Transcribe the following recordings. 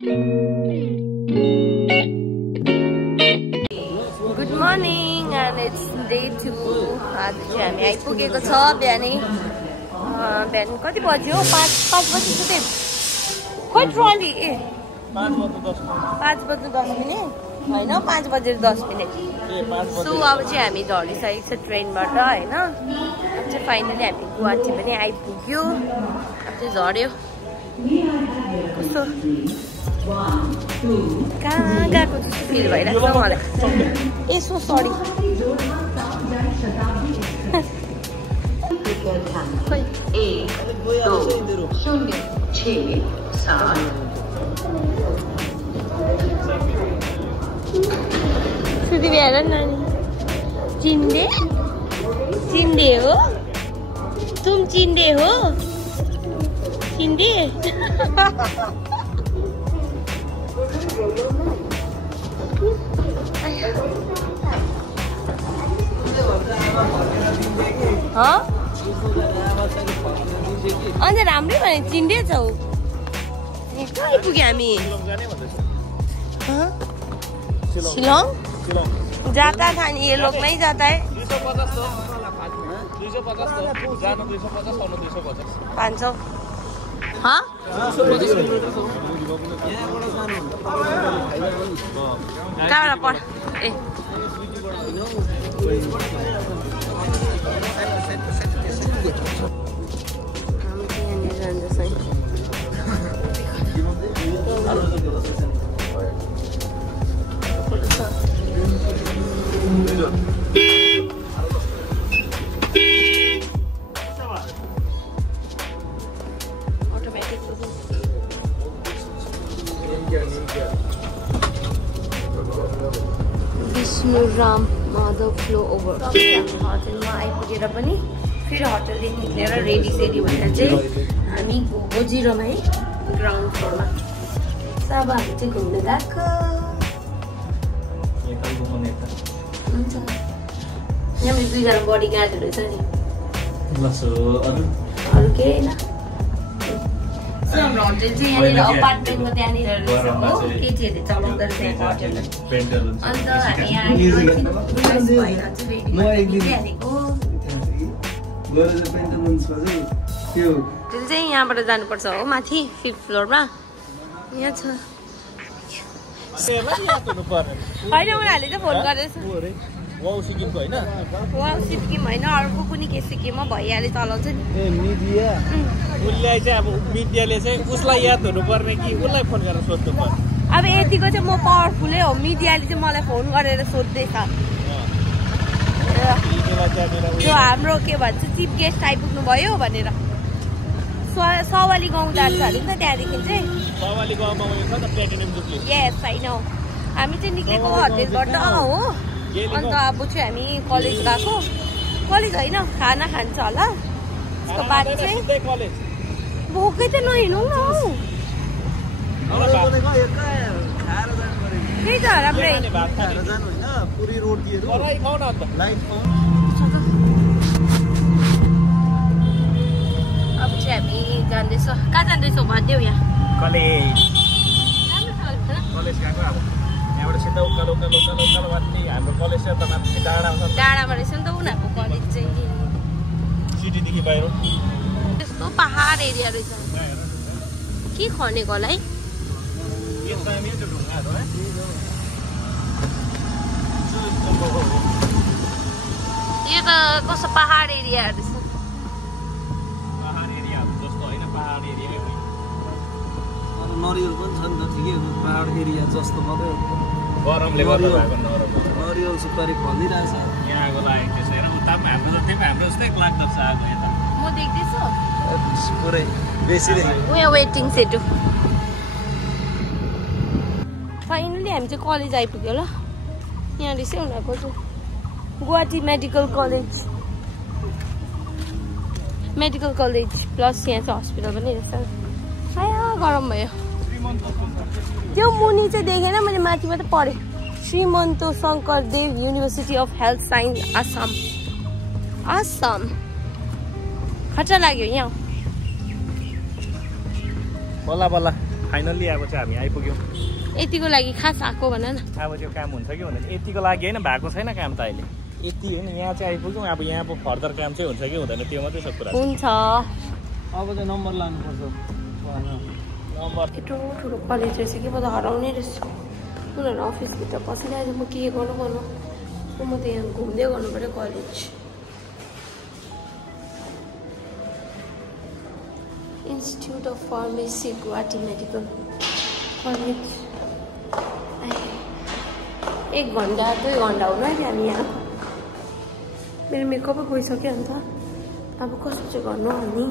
Good morning and it's day 2. आज चाहिँ हामी आइपुगेको छ बिहानै बिहान कति बज्यो 5 बजे सुते खोइ ट्रली 5 बज्नु 10 मिनेट हैन 5 बजेर 10 मिनेट सो अब चाहिँ हामी झरिसकेको छ ट्रेनबाट हैन अब चाहिँ फाइनली हामी गुवाहाटी पनि आइपुग्यो अब चाहिँ झर्यो कस्तो कहाँ गएको जस्तो फिल भइरहेको छ मलाई यसो सरी सुधी बिहार नानी चिन्डे चिन्डे हो तुम चिन्डे हो चिन्डे अन्त राम्रै भने चिन्डे छौ कहाँ आइपुग्यो हामी शिलङ जाता था नि ये लोग नहीं जाता है 500 हाँ कहाँबाट पढ ए विष्णु राम माधव फ्लो ओभर होटलमा आइपुगेर पनि फेरि होटलदेखि निक्लेर रेडी सेडी भएर चाहिँ हामी गएको जिरोमा है ग्राउन्ड फ्लोरमा सब हामी चाहिँ घुम्न गएको हुन्छ यहाँ मेरो 2 जना बडी गार्डहरू छ नि अरू केही होइन हाम्रो होटल चाहिँ यहाँनिर अपार्टमेन्टको त्यहाँनिर रहेछ हो केटीहरूले चलाउँदो रहेछ यहाँको होटललाई अन्त हामी यहाँ होटल चाहिँ यहाँबाट जानुपर्छ हो माथि 5th फ्लोरमा यहाँ छ होइन उनीहरूले चाहिँ फोन गरेछ वाउ सिक्किमको हैन वाउ सिक्किम हैन अर्को कुनै के सिक्किममा भइहाले चलाउँछ नि ए मिडिया उलाई चाहिँ अब मिडियाले चाहिँ उसलाई याद हुनु पर्ने कि उलाई फोन गरेर सोध्नु पर्छ अब यतिको चाहिँ म पावरफुलै हो मिडियाले चाहिँ मलाई फोन गरेर सोध्दैछ त्यो हाम्रो के भन्छ चिफ गेस्ट आइपुग्नु भयो भनेर सवाली गाउँ जान्छ अरे नि त त्यहाँदेखि चाहिँ सवाली गाउँमा छ त platinum jubilee yes I know हामी चाहिँ निक्लेको होटलबाट हो अन्त अब चाहिँ हामी कलेज गएको कलेज होइन खाना खान्छ होला त्यसको बाद चाहिँ भोकै त नहिँडौँ न हौ त्यही त राम्रै अब चाहिँ हामी जाँदैछौँ कहाँ जाँदैछौँ भनिदेऊ यहाँ कलेज कलेज गएको अब यहाँबाट सिधा उकालो हाम्रो कलेज चाहिँ त माथि डाँडामा रहेछ नि त उनीहरूको कलेज चाहिँ सिटीदेखि बाहिर त्यस्तो पहाड एरिया रहेछ के खनेको होला है यो त कस्तो पहाड एरिया रहेछ नरियल पनि छ नि त ठिकै हो पहाड एरिया जस्तो मात्रै गरमले गर्दा भएको नरियल सुपारी फलिरहेछ यहाँको लागेको त्यसो हेर उतामा हाम्रो जस्तै हाम्रो जस्तै लाग्दछ आगो यता म देख्दैछु पुरै बेसी रे we are waiting Setu finally हामी चाहिँ कलेज आइपुग्यो ल यहाँ रहेछ उनीहरूको चाहिँ गुवाहाटी मेडिकल कलेज प्लस यहाँ चाहिँ हस्पिटल पनि रहेछ गरम भयो त्यो मुनि चाहिँ देखेन मैले माथिमा त पढेँ Srimanta Sankardev university of health science Assam खर्च लाग्यो यहाँ बल्ल बल्ल फाइनल्ली अब चाहिँ हामी आइपुग्यौँ। यतिको लागि खास आएको भन न। अब त्यो काम हुन्छ कि हुँदैन यतिको लागि होइन, भएको छैन काम त अहिले। यति होइन यहाँ चाहिँ आइपुग्यौँ, अब यहाँको फर्दर काम चाहिँ हुन्छ कि हुँदैन त्यो मात्रै सब कुरा हुन्छ। अब चाहिँ नम्बर लानुपर्छ। नम्बर यत्रो ठुलो कलेज रहेछ कि म त हराउने रहेछ। उनीहरू अफिसभित्र बसिरहेको म के गर्नु म त यहाँ घुम्दै गर्नु पऱ्यो college. Institute of pharmacy Guwahati medical college. 1 घन्टा 2 घन्टा हुनु आँट्यो हामी यहाँ। मेरो मेकअपै गइसक्यो अन्त अब कस्तो चाहिँ गर्नु हामी।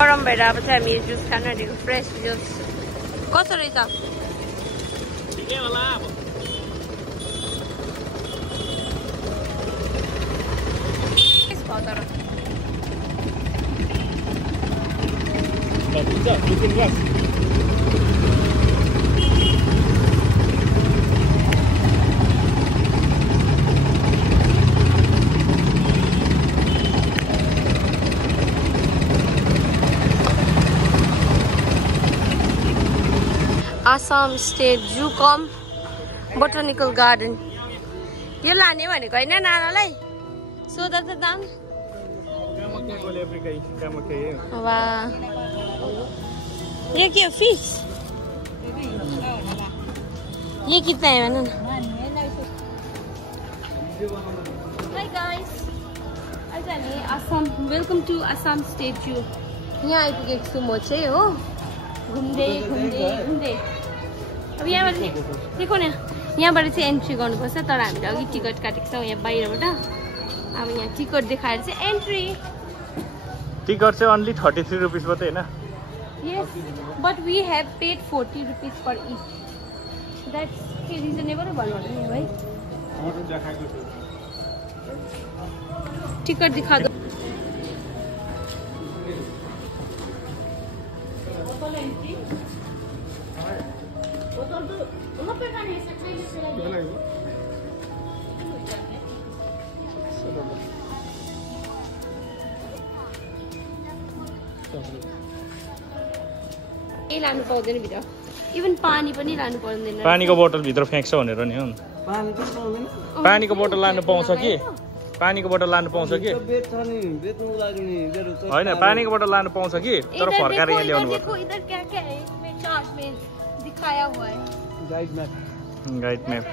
गरम भएर अब चाहिँ हामी जुस खान आँटेको फ्रेस जुस। कस्तो रहेछ? ठिकै होला अब। आसाम स्टेट जू कम बोटानिकल गार्डन। यो लाने भनेको होइन नानालाई? सोधा त दाम। ये क्या फिश? ये कितना है मैंने? Hi guys, आज हामी Assam welcome to Assam state zoo. यहाँ आइपुगेको छु म चाहिँ हो घुम्दै अब यहाँबाट देखो न यहाँबाट चाहिँ एन्ट्री गर्नुपर्छ तर हामीले अघि टिकट काटेको छौँ यहाँ बाहिरबाट। अब यहाँ टिकट देखाएर चाहिँ एन्ट्री। टिकट चाहिँ ओन्ली 33 रुपिस मात्रै होइन? Yes, but we have paid 40 rupees for each. That's reasonable भन्नु नि भाइ। टिकट दिखा दो। लानु पाउँदैन भित्र इभन पानी पनि लानु पर्दैन। पानीको बोतल भित्र फ्याँक्छ भनेर नि हो। पानीको बोतल लानु पाउँछ कि? पानीको बोतल लानु पाउँछ कि? होइन पानीको बोतल लानु पाउँछ कि तर फर्काएर यहाँ ल्याउनु पर्छ। इधर क्या क्या है इसमें चार्ट में दिखाया हुआ है गाइड मैप।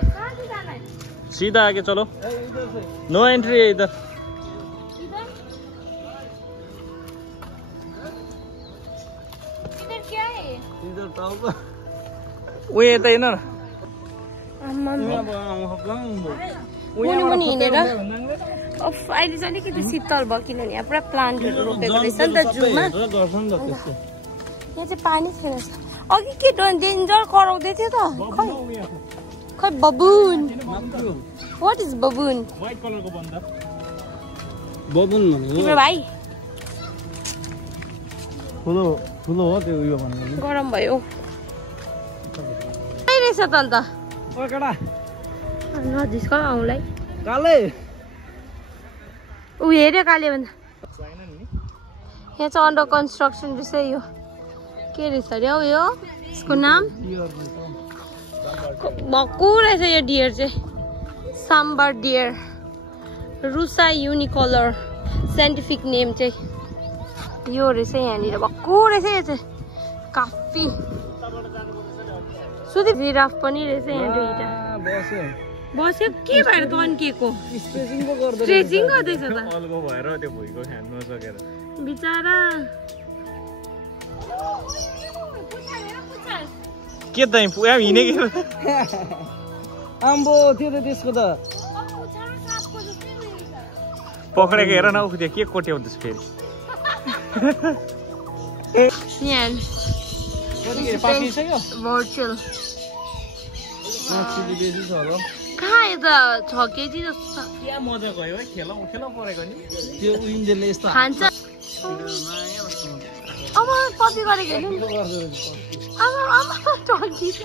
सीधा आगे चलो। नो एंट्री है इधर। उयो यता हेर्न न। मुनि हिँडेर अहिले चाहिँ अलिकति शीतल भयो किनभने यहाँ पुरा प्लान्टहरू रोपेको रहेछ नि त जूमा। यहाँ चाहिँ पानी छैन। अघि के डेन्जर कराउँदै थियो त खै baboon. What is baboon? White कलरको बन्दर। बबुन भनेको तिम्रो भाइ ठुलो ठुलो हो त्यो उयो भनेको। गरम भयो रहेछ त अन्त। नजिस्क आउँलाई काले ऊ हेऱ्यो काले भन्दा। यहाँ चाहिँ अन्डर कन्स्ट्रक्सन रहेछ यो के रहेछ अरे हौ यो यसको नाम भक्कु रहेछ यो डियर चाहिँ sambar dear RUSA unicolour scientific name चाहिँ यो रहेछ। यहाँनिर भक्कु रहेछ यो चाहिँ काफी सुधि जिराफ पनि रहेछ यहाँ दुईटा बस्यो के भएर तन्किएको स्ट्रेचिङ गर्दैछ त अल्गो भएर त्यो भुइँको खान नसकेर बिचारा। के दाइ पुरा हिँडेको आम्बो त्यो त त्यसको त पक्रेको हेर न उ त्यो के कोट्याउँदैछ फेरि। यहाँ भर्चुअल कहाँ यता 6 केजी जस्तो क्या मजा गयो है। खेला परेको नि त्यो उइन्जेलले यस्तो खान्छ। अब कपी गरेको हेर्नु आमा टन्किन्छ।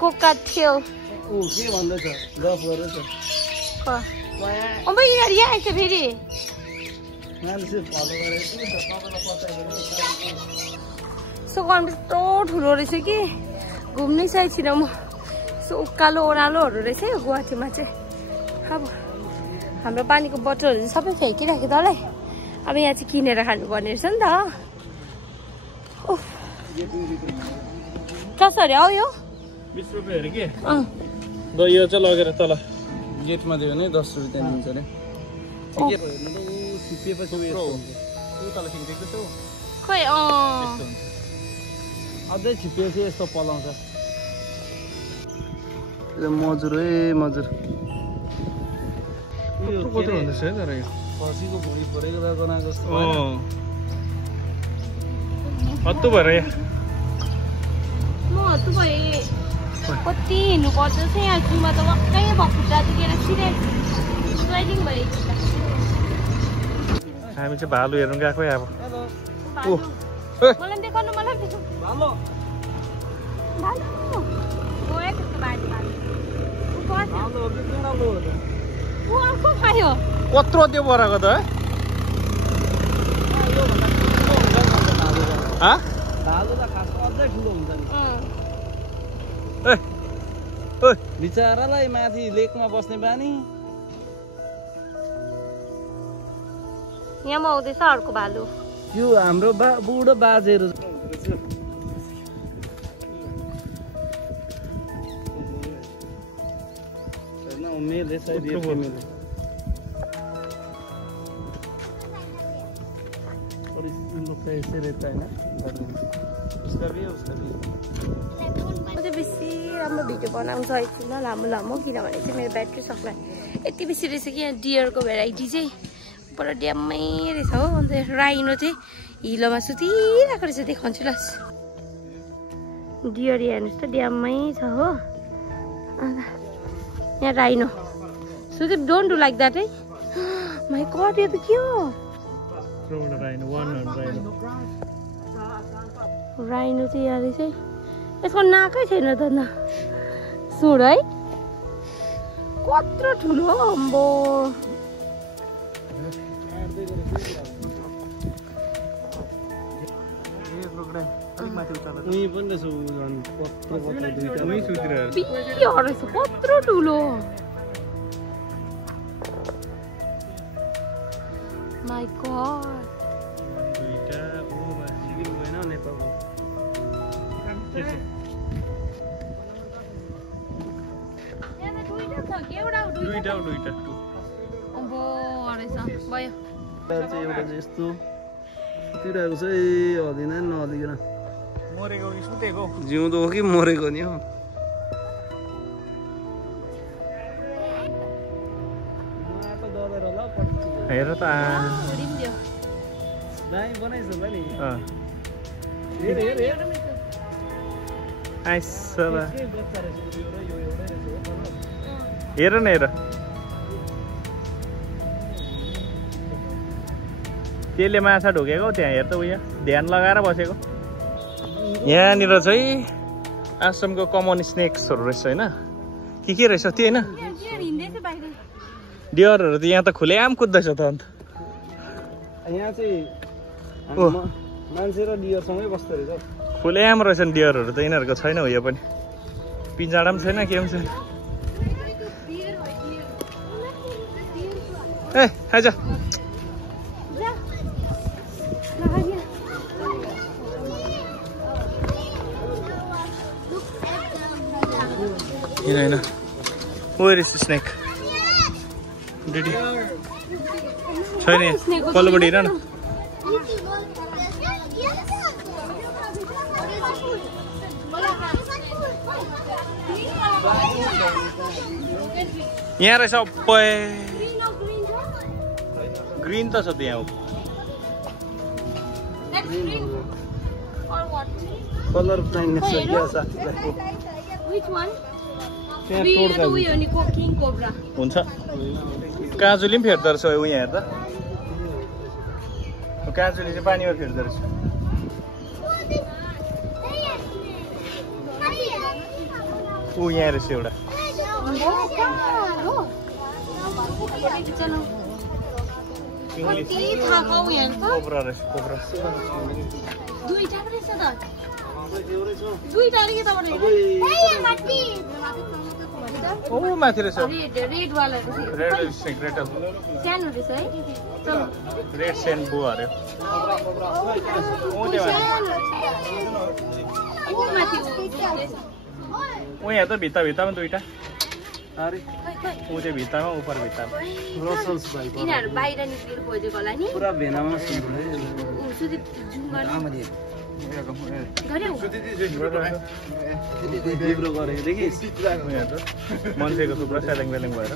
कोकाटेल ऊ के भन्दैछ गफ गर्दैछ अब यिनीहरू यहाँ आएछ फेरि मान्छे फलो गरेको तपाईँलाई पचाइदिनु सो गर्नु यस्तो ठुलो रहेछ कि घुम्नै सकेको छिन म सो उकालो ओह्रालोहरू रहेछ यो गुवाहाटीमा चाहिँ अब हाम्रो पानीको बोतलहरू सबै फ्याँकिराख्यो तलै अब यहाँ चाहिँ किनेर खानुपर्ने रहेछ नि त कसरी हौ यो 20 रुपैयाँहरु के ल यो चाहिँ लगेर तल गेटमा दियो भने 10 रुपैयाँ दिन्छ अरे ठिकै भयो नि त छिपिएपछि उयो तल खिच्दै छु खोइ अझै छिपिएपछि यस्तो पलाउँछ मजुर मजुर कत्रो हुँदैछ है तर यो खसीको भुँडी परेको राजना जस्तो हत्तु भएर म हत्तु भए कति हिँड्नु पर्छ यहाँ जुमा त वाक्कै भएको खुट्टा दुखेर सिधै स्वेलिङ भयो हामी चाहिँ भालु हेर्नु गएको अब मलाई देखाउनु मलाई भालो भालु गयो त्यस्तो बारी भालो हो कि बिरालो हो त ऊ अर्को खायो कत्रो त्यो बराको त भालो त खासमा अझै ठुलो हुन्छ नि बिचरालाई माथि लेकमा बस्ने बानी यहाँ आउँदैछ अर्को भालु यो हाम्रो बुढो बाजेहरू मेले सायद यो मेले और इस लोग का ऐसे रहता है ना उसका भी है उसका भी म चाहिँ बेसी राम्रो भिडियो बनाउन सकेको छुइनँ लामो लामो किनभने चाहिँ मेरो ब्याट्री सक्ला यति बेसी रहेछ कि यहाँ डियरको भेराइटी चाहिँ पर ड्याममै रहेछ हो अन्त राइनो चाहिँ हिलोमा सुतिरहेको रहेछ देखाउँछु ल डियर हेर्नुहोस् त ड्याममै छ हो अन्त यहाँ rhino Sudeep don't do like that है माइ गड यो त के हो राइनो चाहिँ यहाँ रहेछ है यसको नाकै छैन त न सुड है कत्रो ठुलो अम्बो कत्रो ठुलो माइ गड यस्तो सुतिरहेको छ हदिन नहलिकन मरेको कि सुतेको जिउँदो हो कि मरेको नि हो हेर त बनाइस होला नि हेर न हेर त्यसले माछा ढोकेको त्यहाँ हेर त उयो ध्यान लगाएर बसेको यहाँनिर चाहिँ आश्रमको कमन स्नेक्सहरू रहेछ होइन के रहेछ त्यो होइन डियरहरू त यहाँ त खुलेआम कुद्दैछ त अन्त यहाँ चाहिँ मान्छे र डियरसँगै बस्दो रहेछ खुलेआम रहेछन् डियरहरू त यिनीहरूको छैन हो यो पनि पिँजाडा पनि छैन के पनि छैन ए आइज होइन वेयर इज स्नेक डिडी छैन पल्लोपट्टि हेर न यहाँ रहेछ ग्रीन त छ त्यहाँ कलर ब्लाइन्डनेस छ हुन्छ काजुली पनि फेर्दो रहेछ उयो हेर्दा काजुली चाहिँ पानीमा फेर्दो रहेछ ऊ यहाँ रहेछ एउटा कोब्रा रहेछ कोब्रा ओ माथि रहेछ रेड सेन्ट बो अरे ऊ यहाँ त भित्तामा दुईटा ऊ त्यो भित्तामा उपर भित्तामा यिनीहरू बाहिर निस्केर खोजेको होला नि पुरा भेनामा मान्छेको थुप्रो स्यालेङ बेलेङ भएर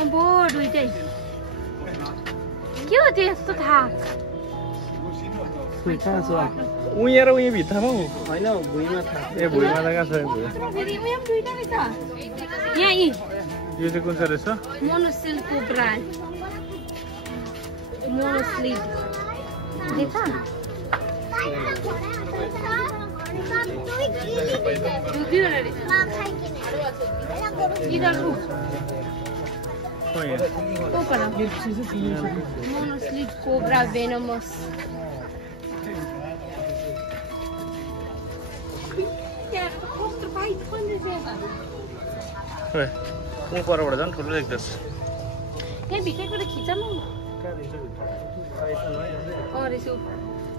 अम्बो दुइटै के हो त्यो यस्तो थाहा ऊ यहाँ र उयो भित्तामा हो होइन भुइँमा ए भुइँमा त कहाँ छ यहाँ यो चाहिँ कुन चाहिँ रहेछ मोनोसिल कोब्रा मोनोस्लिड देखा इधर मोनोस्लिड कोब्रा वेनमस उपरबाट झन् ठुलो देख्दैछ यहाँ भित्रको त खिच न रहेछ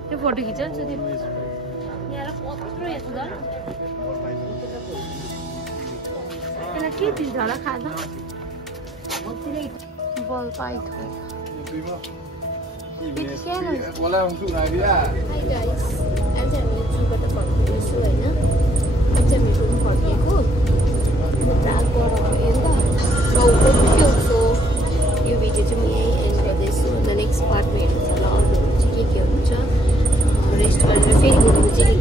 त्यो फोटो खिच नि त्यो यहाँ कत्रो यहाँ छ यसलाई के दिन्छ होला खाँदा बल पाइट यो भिडियो चाहिँ म यहीँ एन्ड गर्दैछु द नेक्स्ट पार्टमा हेर्नु होला अरूहरू चाहिँ के हुन्छ रेस्ट गरेर फेरि म चाहिँ